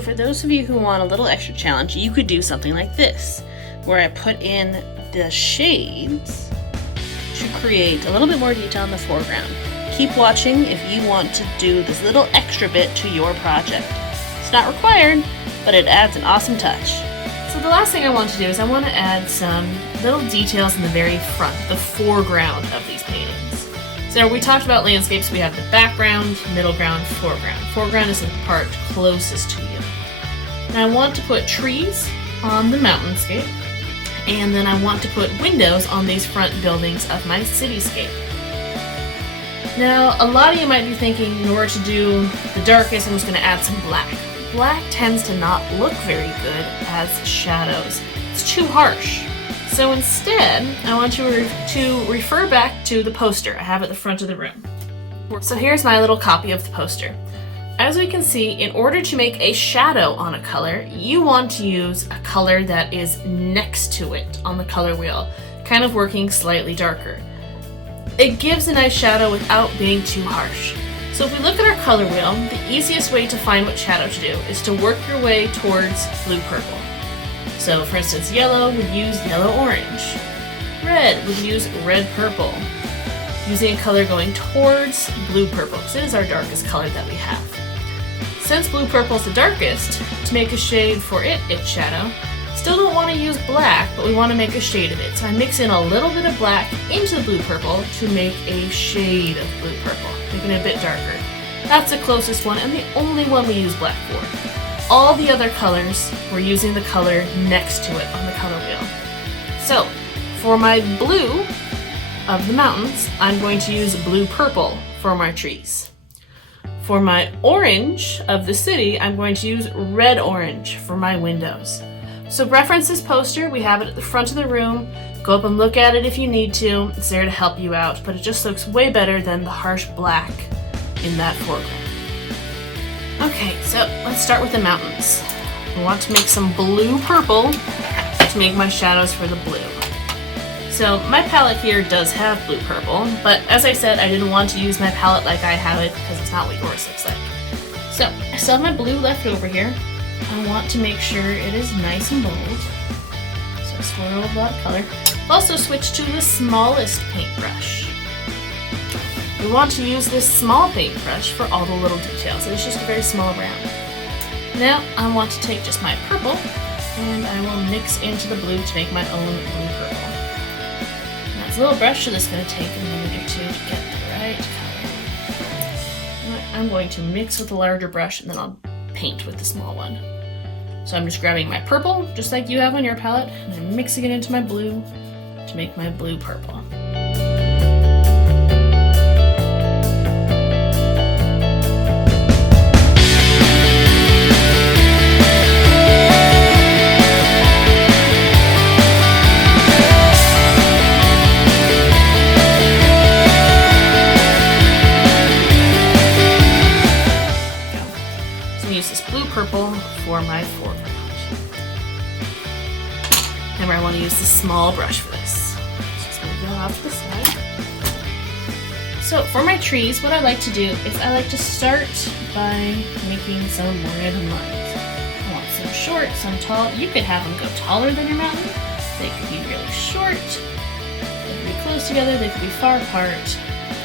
So for those of you who want a little extra challenge, you could do something like this, where I put in the shades to create a little bit more detail in the foreground. Keep watching if you want to do this little extra bit to your project. It's not required, but it adds an awesome touch. So the last thing I want to do is I want to add some little details in the very front, the foreground of these paintings. So we talked about landscapes. We have the background, middle ground, foreground. Foreground is the part closest to you. And I want to put trees on the mountainscape, and then I want to put windows on these front buildings of my cityscape. Now, a lot of you might be thinking, in order to do the darkest, I'm just going to add some black. Black tends to not look very good as shadows. It's too harsh. So instead, I want you to refer back to the poster I have at the front of the room. So here's my little copy of the poster. As we can see, in order to make a shadow on a color, you want to use a color that is next to it on the color wheel, kind of working slightly darker. It gives a nice shadow without being too harsh. So if we look at our color wheel, the easiest way to find what shadow to do is to work your way towards blue-purple. So for instance, yellow would use yellow-orange. Red would use red-purple. Using a color going towards blue-purple, because it is our darkest color that we have. Since blue-purple is the darkest, to make a shade for its shadow, still don't want to use black, but we want to make a shade of it. So I mix in a little bit of black into the blue-purple to make a shade of blue-purple, making it a bit darker. That's the closest one and the only one we use black for. All the other colors, we're using the color next to it on the color wheel. So for my blue of the mountains, I'm going to use blue-purple for my trees. For my orange of the city, I'm going to use red-orange for my windows. So reference this poster. We have it at the front of the room. Go up and look at it if you need to. It's there to help you out, but it just looks way better than the harsh black in that foreground. Okay, so let's start with the mountains. I want to make some blue-purple to make my shadows for the blue. So my palette here does have blue-purple, but as I said, I didn't want to use my palette like I have it because it's not what yours looks like. So I still have my blue left over here. I want to make sure it is nice and bold. So I swirl a lot of color. Also switch to the smallest paintbrush. We want to use this small paintbrush for all the little details. It's just a very small round. Now I want to take just my purple and I will mix into the blue to make my own blue-purple. It's a little brush, so this is going to take a minute or two to get the right color. I'm going to mix with the larger brush and then I'll paint with the small one. So I'm just grabbing my purple, just like you have on your palette, and I'm mixing it into my blue to make my blue-purple. Purple for my foreground. Remember, I want to use the small brush for this. Just move that off to the side. So for my trees, what I like to do is I like to start by making some random lines. I want some short, some tall. You could have them go taller than your mountain. They could be really short. They could be close together. They could be far apart.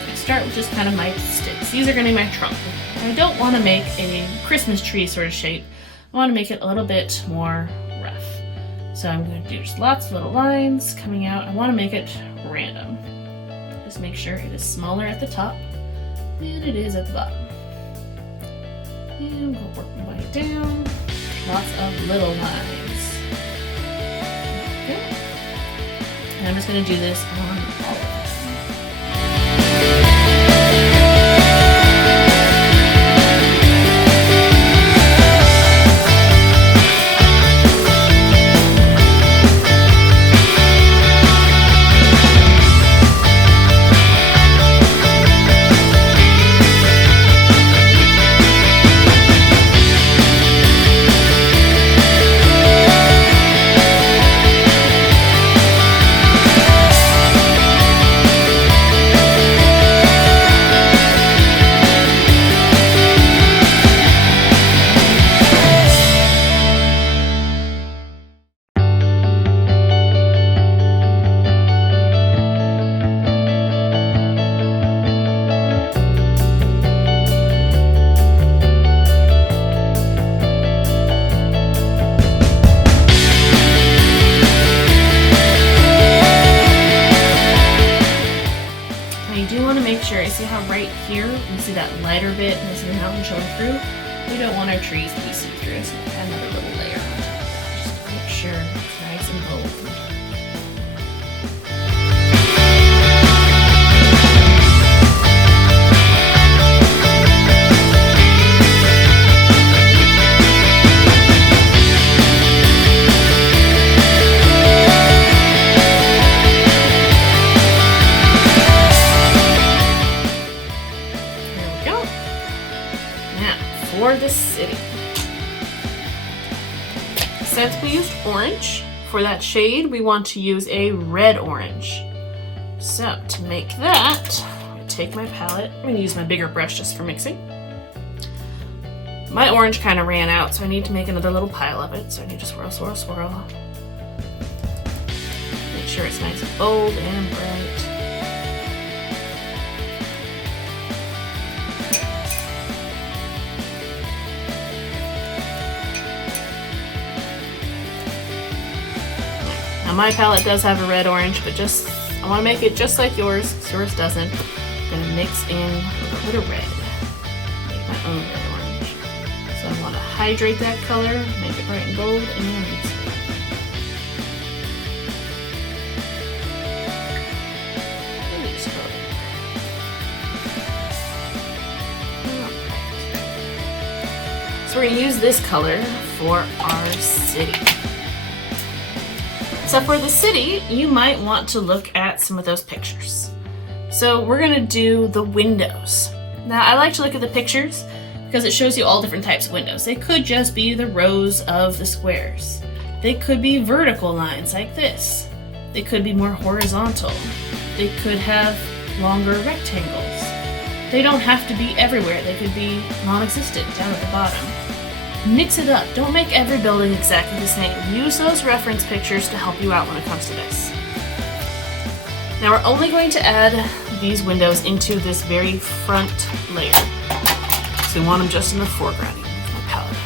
You could start with just kind of my sticks. These are going to be my trunk. I don't want to make a Christmas tree sort of shape. I want to make it a little bit more rough. So I'm going to do just lots of little lines coming out. I want to make it random. Just make sure it is smaller at the top than it is at the bottom. And we'll work my way down. Lots of little lines. Okay. And I'm just going to do this on all of them. you do want to make sure, you see how right here, you see that lighter bit and this is the mountain showing through? We don't want our trees to be see-through, so add another little layer on top of that, just to make sure it's nice and bold. For the city. Since we used orange for that shade, we want to use a red orange. So to make that, I'm going to take my palette. I'm going to use my bigger brush just for mixing. My orange kind of ran out, so I need to make another little pile of it. So I need to swirl, swirl, swirl. Make sure it's nice and bold and bright. Now my palette does have a red orange, but I want to make it just like yours, so yours doesn't. I'm going to mix in a little bit of red. Make my own red orange. So I want to hydrate that color, make it bright and bold, and mix it. So we're going to use this color for our city. So for the city, you might want to look at some of those pictures. So we're gonna do the windows. Now I like to look at the pictures because it shows you all different types of windows. They could just be the rows of the squares. They could be vertical lines like this. They could be more horizontal. They could have longer rectangles. They don't have to be everywhere. They could be non-existent down at the bottom. Mix it up. Don't make every building exactly the same. Use those reference pictures to help you out when it comes to this. Now we're only going to add these windows into this very front layer. So we want them just in the foreground with my palette.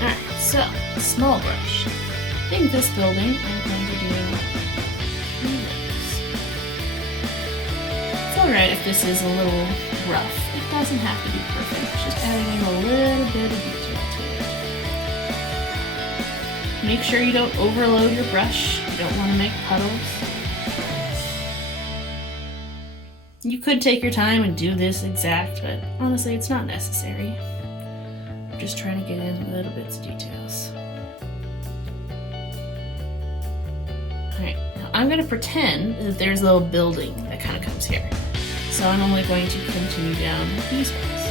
Alright, so small brush. I think this building I'm going to do this. It's alright if this is a little rough. It doesn't have to be perfect. It's just adding in a little bit of detail to it. Make sure you don't overload your brush. You don't want to make puddles. You could take your time and do this exact, but honestly it's not necessary. I'm just trying to get in little bits of details. Alright, now I'm going to pretend that there's a little building that kind of comes here. So I'm only going to continue down these ones.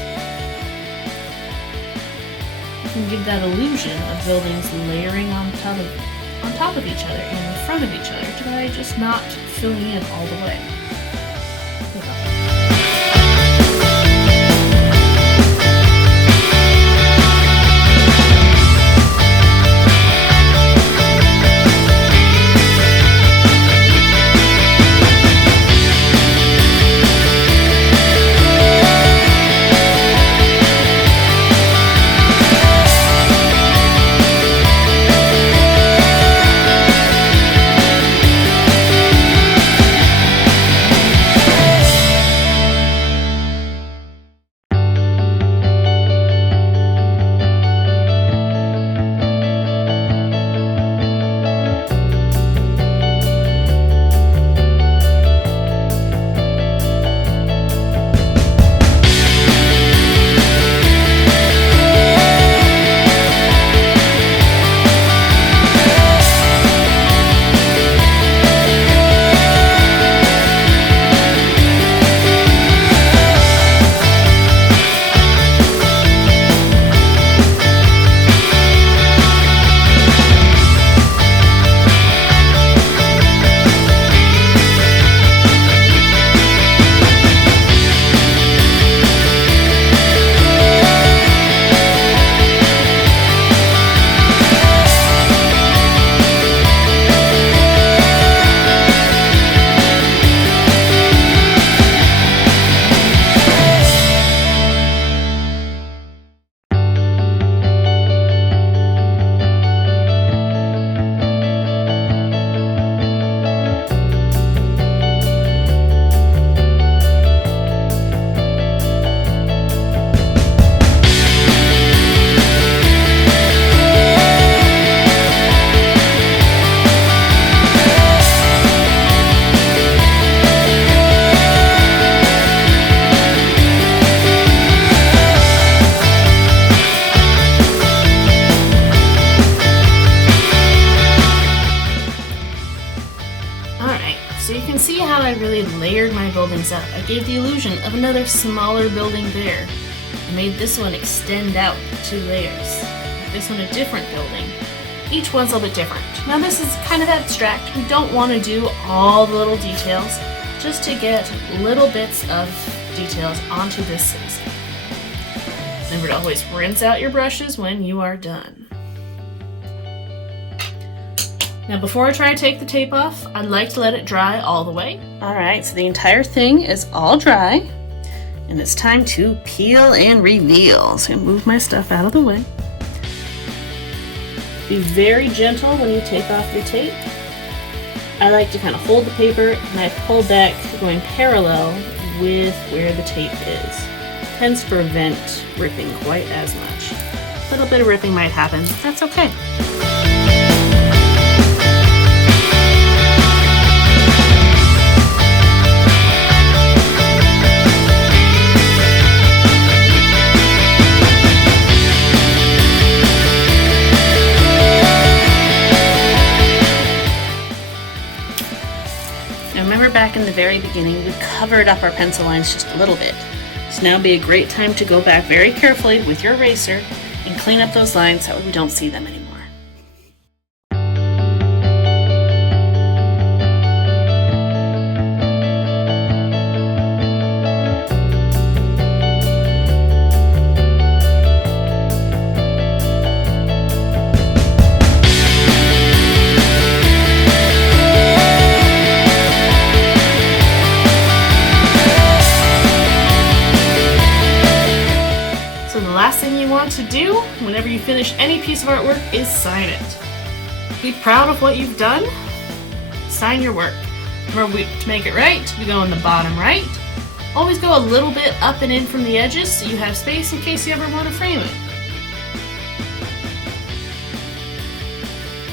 You can give that illusion of buildings layering on top of each other and in front of each other by just not filling in all the way. lines out, I gave the illusion of another smaller building there. I made this one extend out 2 layers. This one a different building. Each one's a little bit different. Now this is kind of abstract. We don't want to do all the little details, just to get little bits of details onto this cityscape. Remember to always rinse out your brushes when you are done. Now before I try to take the tape off, I'd like to let it dry all the way. Alright, so the entire thing is all dry, and it's time to peel and reveal. So I'm gonna move my stuff out of the way. Be very gentle when you take off your tape. I like to kind of hold the paper and I pull back going parallel with where the tape is. Tends to prevent ripping quite as much. A little bit of ripping might happen, but that's okay. Now remember back in the very beginning, we covered up our pencil lines just a little bit. So now would be a great time to go back very carefully with your eraser and clean up those lines so we don't see them anymore. The last thing you want to do whenever you finish any piece of artwork is sign it. Be proud of what you've done. Sign your work. Remember, to make it right, we go in the bottom right. Always go a little bit up and in from the edges so you have space in case you ever want to frame it.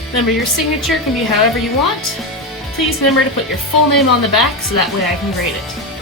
Remember, your signature can be however you want. Please remember to put your full name on the back so that way I can grade it.